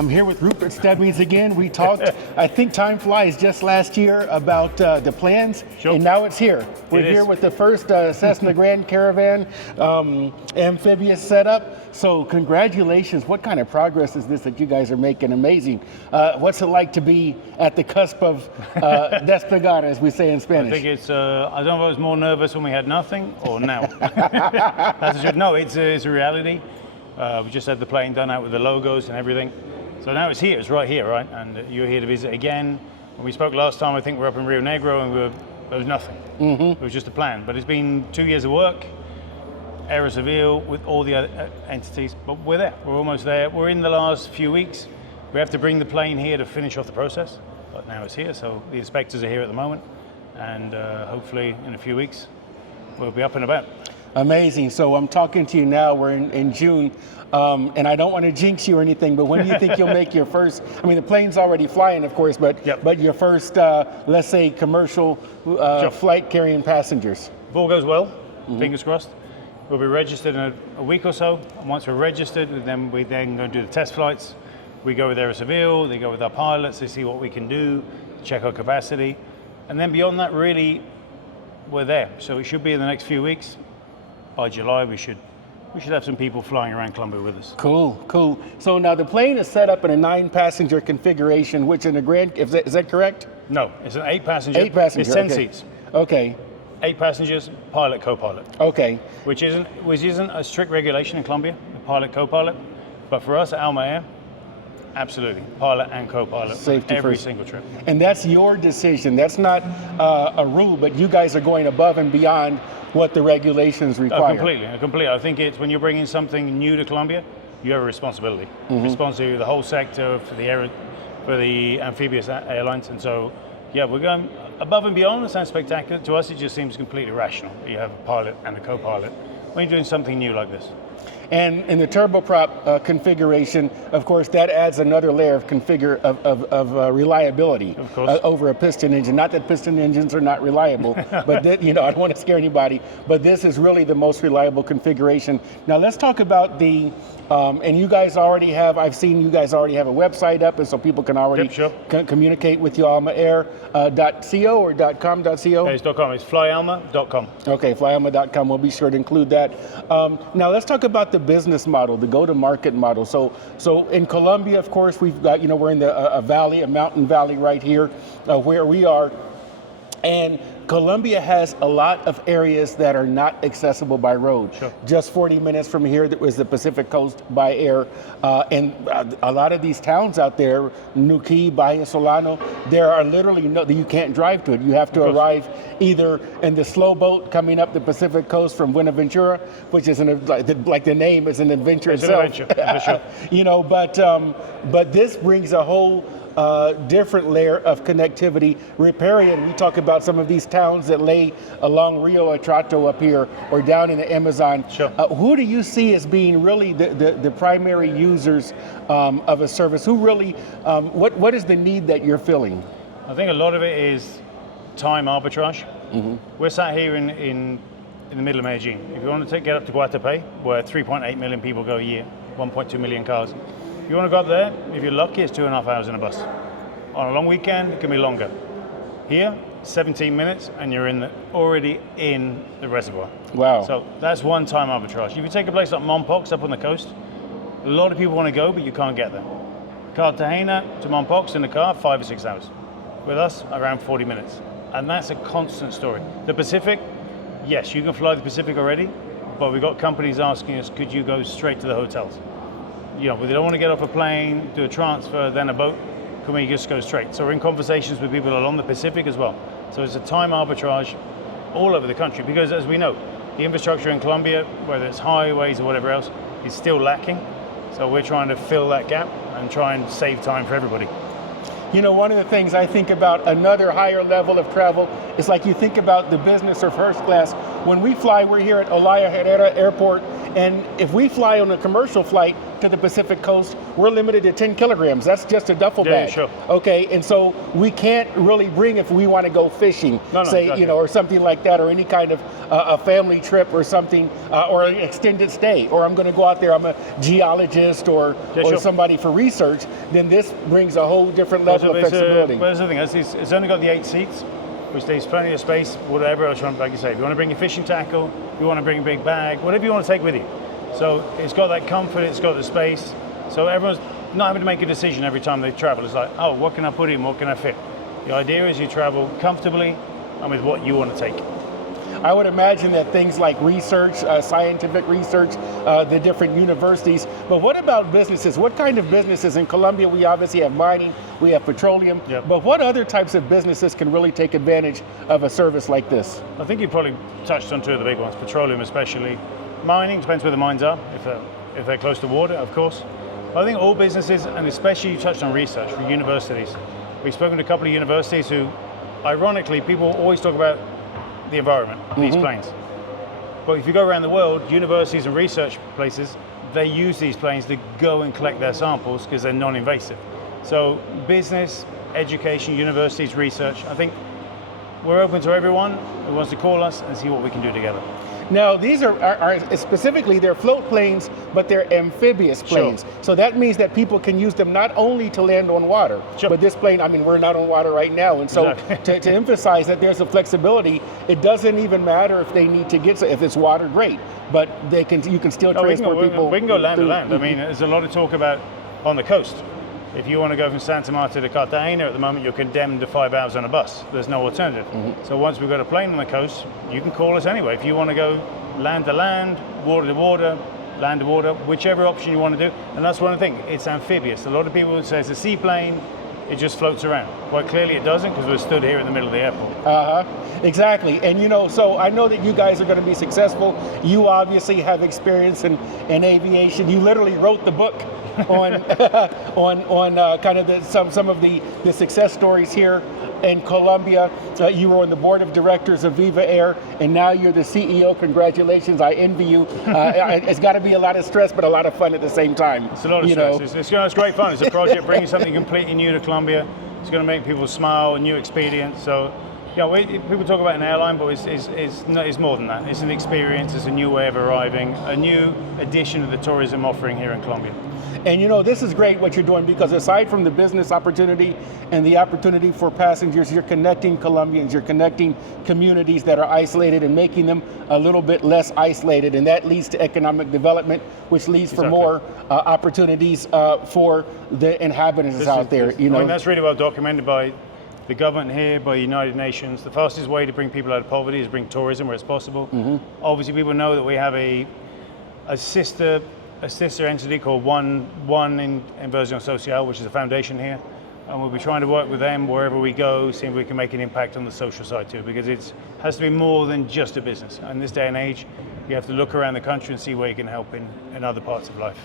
I'm here with Rupert Stebbings again. We talked, I think time flies, just last year about the plans, Sure. and now it's here. We're here with the first Cessna Grand Caravan amphibious setup. So congratulations. What kind of progress is this that you guys are making? Amazing. What's it like to be at the cusp of despegada, as we say in Spanish? I think it's, I don't know if I was more nervous when we had nothing or now. No, it's a reality. We just had the plane done out with the logos and everything. So now it's here, it's right here, right? And you're here to visit again. When we spoke last time, I think we were up in Rio Negro and there was nothing. Mm-hmm. It was just a plan. But it's been 2 years of work, Air Civil with all the other entities, but we're there, we're almost there. We're in the last few weeks. We have to bring the plane here to finish off the process, but now it's here, so the inspectors are here at the moment, and hopefully in a few weeks, we'll be up and about. Amazing. So I'm talking to you now, we're in June, and I don't want to jinx you or anything, but when do you think you'll make your first, I mean the plane's already flying of course, but Yep. but your first, let's say commercial Sure. flight carrying passengers? If all goes well, fingers crossed, we'll be registered in a week or so, and once we're registered, then we then go do the test flights. We go with Air Civil, they go with our pilots, they see what we can do, check our capacity, and then beyond that really, we're there. So it should be in the next few weeks. By July, we should have some people flying around Colombia with us. Cool, cool. So now the plane is set up in a 9-passenger configuration, which in the Grand, is that correct? No, it's an 8-passenger. 8-passenger. It's 10 okay. seats. Okay. 8 passengers, pilot, co-pilot. Okay. Which isn't a strict regulation in Colombia, the pilot, co-pilot. But for us at ALMA Air, absolutely, pilot and co-pilot Safety every first. single trip. And that's your decision. That's not a rule, but you guys are going above and beyond what the regulations require. Completely. I think it's when you're bringing something new to Colombia, you have a responsibility. Responsibility to the whole sector, for the amphibious airlines. And so, yeah, we're going above and beyond. It sounds spectacular. To us, it just seems completely rational. You have a pilot and a co-pilot when you're doing something new like this. And in the turboprop configuration, of course, that adds another layer of reliability Of course. Over a piston engine. Not that piston engines are not reliable, but I don't want to scare anybody, but this is really the most reliable configuration. Now let's talk about the, and you guys already have, I've seen you guys already have a website up, and so people can already Yep, sure. communicate with you, almaair.co or .com.co? It's .com, it's flyalma.com. Okay, flyalma.com, we'll be sure to include that. Now let's talk about the business model, the go-to-market model. So in Colombia, of course, we've got, we're in a mountain valley right here where we are. And Colombia has a lot of areas that are not accessible by road. Sure. Just 40 minutes from here, that was the Pacific Coast by air. And a lot of these towns out there, Nuquí, Bahia Solano, there are literally you can't drive to it. You have to arrive either in the slow boat coming up the Pacific Coast from Buenaventura, which is like the name is an adventure itself. It's an adventure, for sure. But this brings a whole different layer of connectivity. Riparian, we talk about some of these towns that lay along Rio Atrato up here or down in the Amazon. Sure. Who do you see as being really the primary users of a service? Who really, what is the need that you're filling? I think a lot of it is time arbitrage. Mm-hmm. We're sat here in the middle of Medellin. If you want to get up to Guatapé, where 3.8 million people go a year, 1.2 million cars, if you want to go up there, if you're lucky, it's 2.5 hours in a bus. On a long weekend, it can be longer. Here, 17 minutes, and you're already in the reservoir. Wow. So that's one time arbitrage. If you take a place like Mompox up on the coast, a lot of people want to go, but you can't get there. Cartagena to Mompox in the car, 5 or 6 hours. With us, around 40 minutes. And that's a constant story. The Pacific, yes, you can fly the Pacific already, but we've got companies asking us, could you go straight to the hotels? They don't want to get off a plane, do a transfer, then a boat. Can we just go straight? So we're in conversations with people along the Pacific as well. So it's a time arbitrage all over the country because, as we know, the infrastructure in Colombia, whether it's highways or whatever else, is still lacking. So we're trying to fill that gap and try and save time for everybody. One of the things I think about another higher level of travel is like you think about the business or first class. When we fly, we're here at Olaya Herrera Airport, and if we fly on a commercial flight, to the Pacific coast, we're limited to 10 kilograms. That's just a duffel Yeah, bag. sure. Okay, and so we can't really bring if we want to go fishing, say, exactly. you know, or something like that, or any kind of a family trip or something, or an extended stay, or I'm going to go out there, I'm a geologist or sure. somebody for research, then this brings a whole different level of flexibility. But there's the thing, it's only got the 8 seats, which leaves plenty of space, whatever else you want, like you say. If you want to bring your fishing tackle, if you want to bring a big bag, whatever you want to take with you. So it's got that comfort, it's got the space, so everyone's not having to make a decision every time they travel. It's like, oh, what can I put in, what can I fit? The idea is you travel comfortably and with what you want to take. I would imagine that things like research, scientific research, the different universities, but what about businesses? What kind of businesses? In Colombia, we obviously have mining, we have petroleum, Yep. but what other types of businesses can really take advantage of a service like this? I think you probably touched on two of the big ones, petroleum especially. Mining, depends where the mines are, if they're close to water, of course. I think all businesses, and especially you touched on research for universities. We've spoken to a couple of universities who, ironically, people always talk about the environment, these planes. But if you go around the world, universities and research places, they use these planes to go and collect their samples because they're non-invasive. So business, education, universities, research, I think we're open to everyone who wants to call us and see what we can do together. Now, these are specifically, they're float planes, but they're amphibious planes. Sure. So that means that people can use them not only to land on water, Sure. but this plane, I mean, we're not on water right now. And so Exactly. to emphasize that there's a flexibility, it doesn't even matter if they need to get, if it's water, great, but you can still transport people. We can go land to land. I mean, there's a lot of talk about on the coast. If you want to go from Santa Marta to Cartagena, at the moment you're condemned to 5 hours on a bus. There's no alternative. So once we've got a plane on the coast, you can call us anyway. If you want to go land to land, water to water, land to water, whichever option you want to do. And that's one thing, it's amphibious. A lot of people say it's a seaplane, it just floats around. Quite clearly it doesn't, because we're stood here in the middle of the airport. Exactly. And you know, so I know that you guys are going to be successful. You obviously have experience in aviation. You literally wrote the book on on kind of some of the success stories here in Colombia. You were on the board of directors of Viva Air, and now you're the CEO. Congratulations! I envy you. It's got to be a lot of stress, but a lot of fun at the same time. It's a lot of stress. It's great fun. It's a project bringing something completely new to Colombia. It's going to make people smile, a new experience. So, yeah, people talk about an airline, but it's more than that. It's an experience. It's a new way of arriving, a new addition to the tourism offering here in Colombia. And you know, this is great what you're doing, because aside from the business opportunity and the opportunity for passengers, you're connecting Colombians, you're connecting communities that are isolated and making them a little bit less isolated, and that leads to economic development, which leads for more opportunities for the inhabitants out there. You know, I mean, that's really well documented by the government here, by the United Nations. The fastest way to bring people out of poverty is bring tourism where it's possible. Obviously, people know that we have a sister entity called One in Inversión Social, which is a foundation here, and we'll be trying to work with them wherever we go, see if we can make an impact on the social side too, because it has to be more than just a business. In this day and age, you have to look around the country and see where you can help in other parts of life.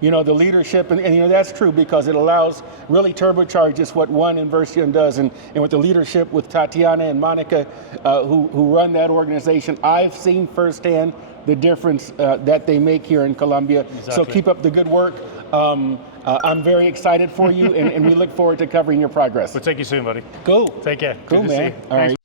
You know, the leadership, and you know, that's true, because it allows, really turbocharges what One Inversión does, and with the leadership with Tatiana and Monica, who run that organization, I've seen firsthand the difference that they make here in Colombia. Exactly. So keep up the good work. I'm very excited for you, and we look forward to covering your progress. We'll take you soon, buddy. Cool. Take care. Cool, man. All right.